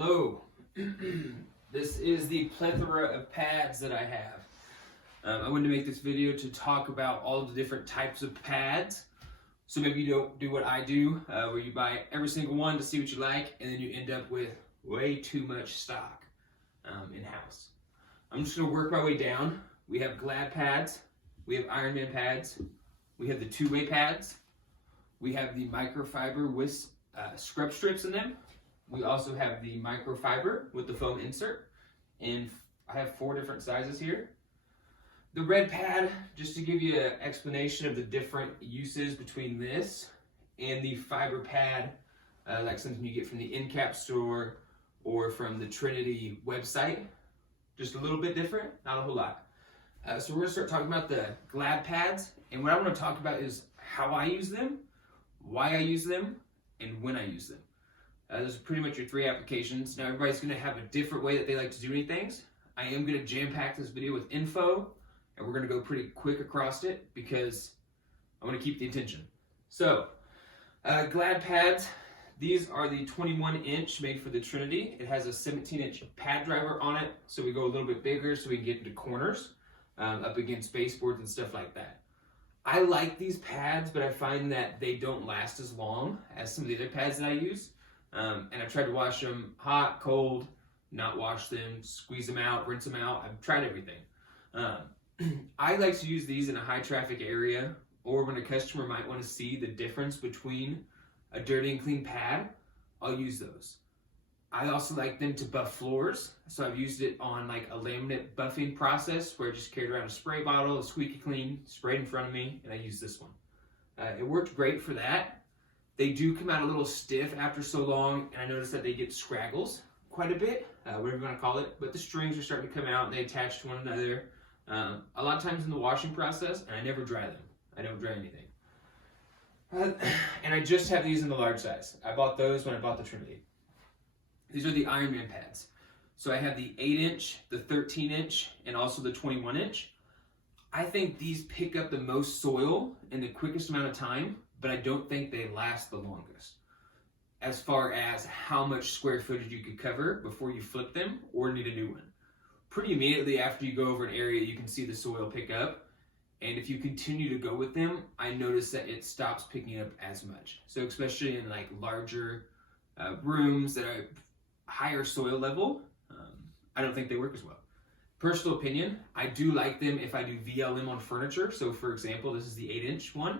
Hello. This is the plethora of pads that I have. I wanted to make this video to talk about all of the different types of pads. So maybe you don't do what I do, where you buy every single one to see what you like, and then you end up with way too much stock in-house. I'm just going to work my way down. We have Glad pads, we have Ironman pads, we have the two-way pads, we have the microfiber with scrub strips in them. We also have the microfiber with the foam insert, and I have 4 different sizes here. The red pad, just to give you an explanation of the different uses between this and the fiber pad, like something you get from the Endcap store or from the Trinity website. Just a little bit different, not a whole lot. So we're going to start talking about the Glad pads, and what I want to talk about is how I use them, why I use them, and when I use them. Those are pretty much your 3 applications. Now everybody's going to have a different way that they like to do things. I am going to jam-pack this video with info, and we're going to go pretty quick across it because I want to keep the attention. So, Glad pads, these are the 21-inch made for the Trinity. It has a 17-inch pad driver on it, so we go a little bit bigger so we can get into corners, up against baseboards and stuff like that. I like these pads, but I find that they don't last as long as some of the other pads that I use. And I've tried to wash them hot, cold, not wash them, squeeze them out, rinse them out. I've tried everything. I like to use these in a high traffic area, or when a customer might want to see the difference between a dirty and clean pad, I'll use those. I also like them to buff floors, so I've used it on like a laminate buffing process where I just carried around a spray bottle, a squeaky clean, sprayed in front of me, and I used this one. It worked great for that. They do come out a little stiff after so long, and I noticed that they get scraggles quite a bit, whatever you want to call it, but the strings are starting to come out and they attach to one another. A lot of times in the washing process, and I never dry them. I don't dry anything. And I just have these in the large size. I bought those when I bought the Trinity. These are the Ironman pads. So I have the 8-inch, the 13-inch, and also the 21-inch. I think these pick up the most soil in the quickest amount of time, but I don't think they last the longest as far as how much square footage you could cover before you flip them or need a new one. Pretty immediately after you go over an area, you can see the soil pick up, and if you continue to go with them, I notice that it stops picking up as much. So especially in like larger rooms that are higher soil level, I don't think they work as well. Personal opinion, I do like them if I do VLM on furniture. So for example, this is the 8-inch one.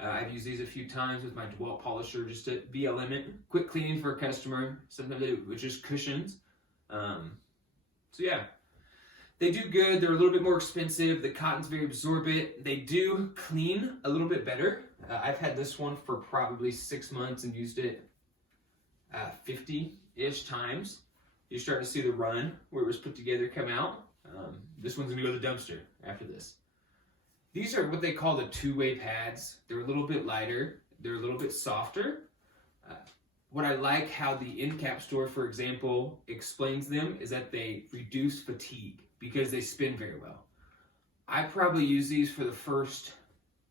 I've used these a few times with my DeWalt polisher just to VLM it. Quick cleaning for a customer. Sometimes they do with just cushions. So yeah, they do good. They're a little bit more expensive. The cotton's very absorbent. They do clean a little bit better. I've had this one for probably 6 months and used it 50-ish times. You're starting to see the run where it was put together come out. This one's gonna go to the dumpster after this. These are what they call the two-way pads. They're a little bit lighter. They're a little bit softer. What I like how the Endcap store, for example, explains them is that they reduce fatigue because they spin very well. I probably use these for the first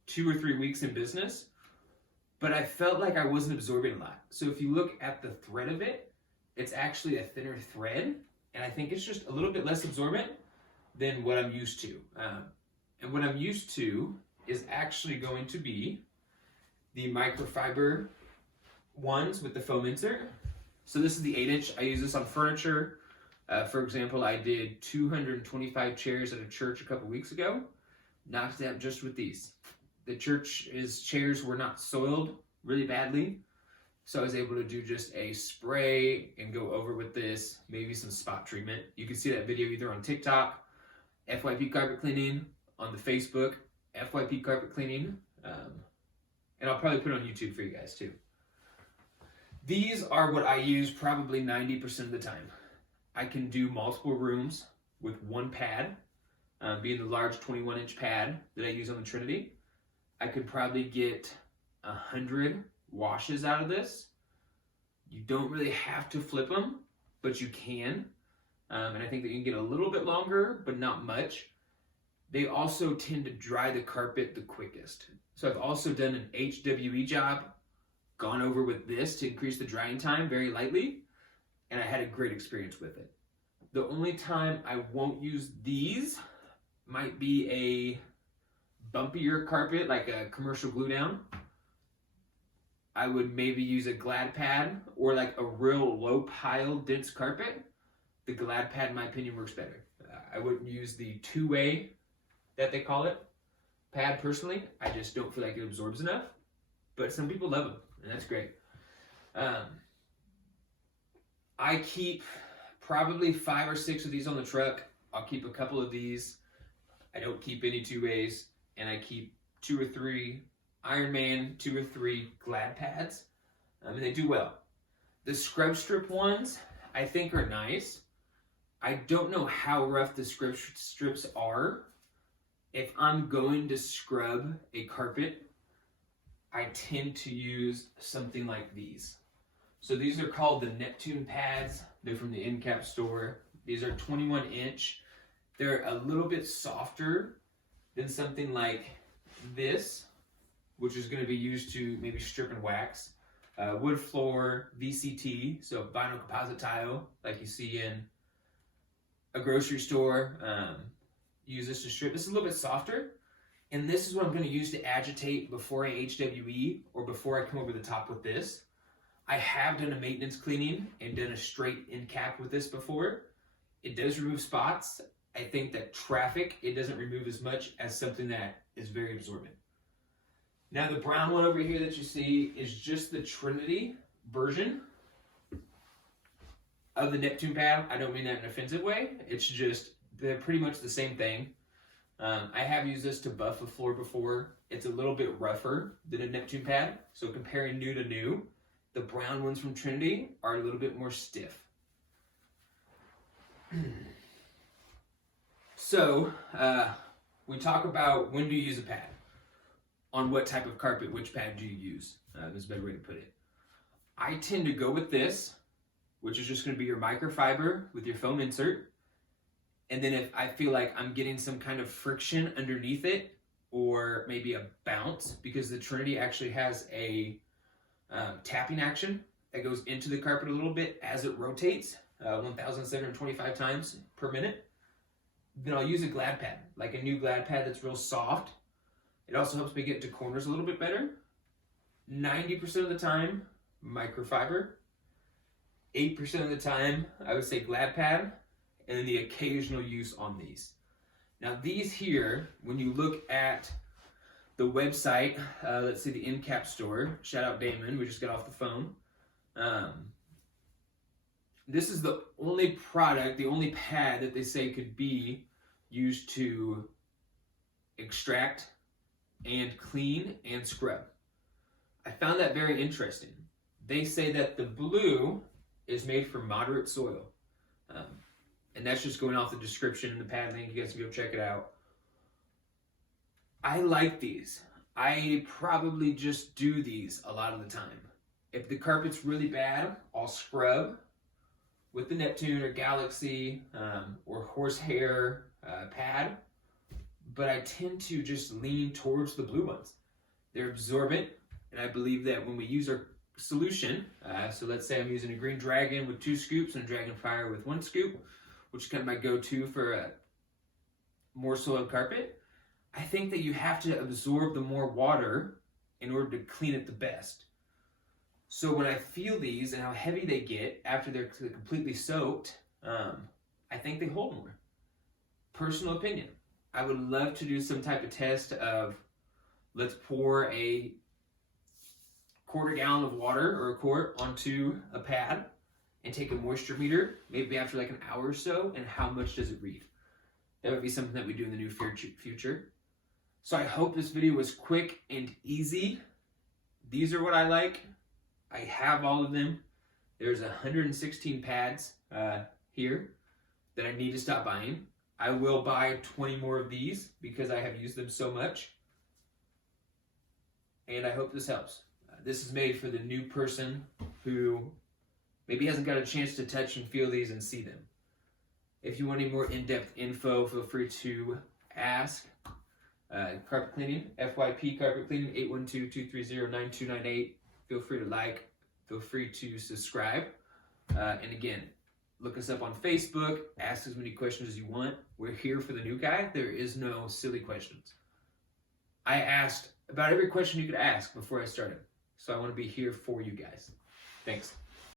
2 or 3 weeks in business, but I felt like I wasn't absorbing a lot. So if you look at the thread of it, it's actually a thinner thread, and I think it's just a little bit less absorbent than what I'm used to. And what I'm used to is actually going to be the microfiber ones with the foam insert. So this is the 8-inch. I use this on furniture. For example, I did 225 chairs at a church a couple weeks ago. Knocked it out just with these. The church's chairs were not soiled really badly, so I was able to do just a spray and go over with this, maybe some spot treatment. You can see that video either on TikTok, FYP Carpet Cleaning, on the Facebook, FYP Carpet Cleaning, and I'll probably put it on YouTube for you guys too. These are what I use probably 90% of the time. I can do multiple rooms with one pad, being the large 21-inch pad that I use on the Trinity. I could probably get 100 washes out of this. You don't really have to flip them, but you can. And I think that you can get a little bit longer, but not much. They also tend to dry the carpet the quickest. So I've also done an HWE job, gone over with this to increase the drying time very lightly. and I had a great experience with it. The only time I won't use these might be a bumpier carpet, like a commercial glue down. I would maybe use a Glad pad, or like a real low pile dense carpet. The Glad pad, in my opinion, works better. I wouldn't use the two-way that they call it pad personally. I just don't feel like it absorbs enough, but some people love them, and that's great. I keep probably 5 or 6 of these on the truck. I'll keep a couple of these. I don't keep any two-ways, and I keep 2 or 3 Iron Man, 2 or 3 Glad pads, and they do well. The scrub strip ones I think are nice. I don't know how rough the scrub strips are. If I'm going to scrub a carpet, I tend to use something like these. So these are called the Neptune Pads. They're from the end cap store. These are 21 inch. They're a little bit softer than something like this, which is going to be used to maybe strip and wax. Wood floor, VCT, so vinyl composite tile, like you see in a grocery store. Use this to strip. This is a little bit softer, and this is what I'm going to use to agitate before I HWE, or before I come over the top with this. I have done a maintenance cleaning and done a straight end cap with this before. It does remove spots. I think that traffic, it doesn't remove as much as something that is very absorbent. Now the brown one over here that you see is just the Trinity version of the Neptune pad. I don't mean that in an offensive way. It's just, they're pretty much the same thing. I have used this to buff a floor before. It's a little bit rougher than a Neptune pad. So comparing new to new, the brown ones from Trinity are a little bit more stiff. So we talk about when do you use a pad. On what type of carpet, which pad do you use? There's a better way to put it. I tend to go with this, which is just going to be your microfiber with your foam insert. And then if I feel like I'm getting some kind of friction underneath it, or maybe a bounce, because the Trinity actually has a tapping action that goes into the carpet a little bit as it rotates, 1,725 times per minute, then I'll use a Glad pad, like a new Glad pad that's real soft. It also helps me get to corners a little bit better. 90% of the time, microfiber. 8% of the time, I would say Glad pad, and then the occasional use on these. Now these here, when you look at the website, let's see, the end cap store, shout out Damon, we just got off the phone. This is the only product, the only pad that they say could be used to extract and clean and scrub. I found that very interesting. They say that the blue is made for moderate soil. And that's just going off the description in the pad link. You guys can go check it out. I like these. I probably just do these a lot of the time. If the carpet's really bad, I'll scrub with the Neptune or Galaxy or horsehair pad. But I tend to just lean towards the blue ones. They're absorbent, and I believe that when we use our solution, so let's say I'm using a Green Dragon with 2 scoops and a Dragon Fire with 1 scoop, which is kind of my go-to for a more soiled carpet, I think that you have to absorb the more water in order to clean it the best. So when I feel these and how heavy they get after they're completely soaked, I think they hold more. Personal opinion. I would love to do some type of test of, let's pour a quarter gallon of water or a quart onto a pad and take a moisture meter, maybe after like an hour or so, and how much does it read? That would be something that we do in the near future. So I hope this video was quick and easy. These are what I like. I have all of them. There's 116 pads here that I need to stop buying. I will buy 20 more of these because I have used them so much. And I hope this helps. This is made for the new person who maybe hasn't got a chance to touch and feel these and see them. If you want any more in-depth info, feel free to ask. Carpet cleaning, FYP Carpet Cleaning, 812-230-9298. Feel free to like. Feel free to subscribe. And again, look us up on Facebook, ask as many questions as you want. We're here for the new guy. There is no silly questions. I asked about every question you could ask before I started. So I want to be here for you guys. Thanks.